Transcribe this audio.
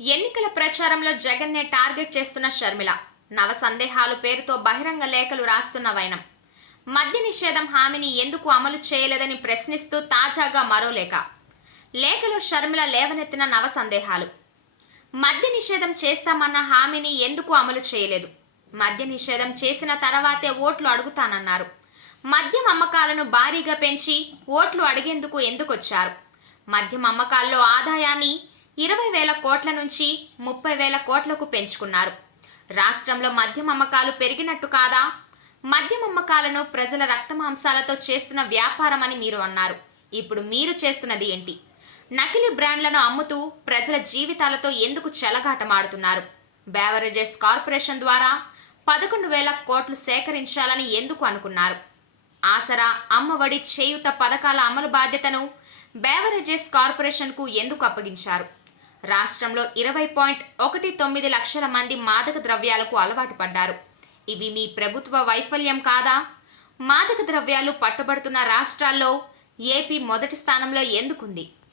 ఎన్నికల ప్రచారంలో జగన్నే టార్గెట్ చేస్తున్న షర్మిల. నవ సందేహాలు పేరుతో బహిరంగ లేఖలు రాస్తున్న వైనం. మద్య నిషేధం హామీని ఎందుకు అమలు చేయలేదని ప్రశ్నిస్తూ తాజాగా మరో లేఖ. లేఖలో షర్మిల లేవనెత్తిన నవ సందేహాలు. మద్య నిషేధం చేస్తామన్న హామీని ఎందుకు అమలు చేయలేదు? మద్య నిషేధం చేసిన తర్వాతే ఓట్లు అడుగుతానన్నారు. మద్యం అమ్మకాలను భారీగా పెంచి ఓట్లు అడిగేందుకు ఎందుకొచ్చారు? మద్యం అమ్మకాల్లో ఆదాయాన్ని ఇరవై వేల కోట్ల నుంచి ముప్పై వేల కోట్లకు పెంచుకున్నారు. రాష్ట్రంలో మద్యం అమ్మకాలు పెరిగినట్టు కాదా? మద్యం అమ్మకాలను ప్రజల రక్తమాంసాలతో చేస్తున్న వ్యాపారమని మీరు అన్నారు. ఇప్పుడు మీరు చేస్తున్నది ఏంటి? నకిలీ బ్రాండ్లను అమ్ముతూ ప్రజల జీవితాలతో ఎందుకు చెలగాటమాడుతున్నారు? బేవరేజెస్ కార్పొరేషన్ ద్వారా పదకొండు వేల కోట్లు సేకరించాలని ఎందుకు అనుకున్నారు? ఆసరా అమ్మఒడి చేయుత పథకాల అమలు బాధ్యతను బేవరేజెస్ కార్పొరేషన్కు ఎందుకు అప్పగించారు? రాష్ట్రంలో ఇరవై పాయింట్ ఒకటి తొమ్మిది లక్షల మంది మాదక ద్రవ్యాలకు అలవాటు పడ్డారు. ఇవి మీ ప్రభుత్వ వైఫల్యం కాదా? మాదక ద్రవ్యాలు పట్టుబడుతున్న రాష్ట్రాల్లో ఏపీ మొదటి స్థానంలో ఎందుకుంది?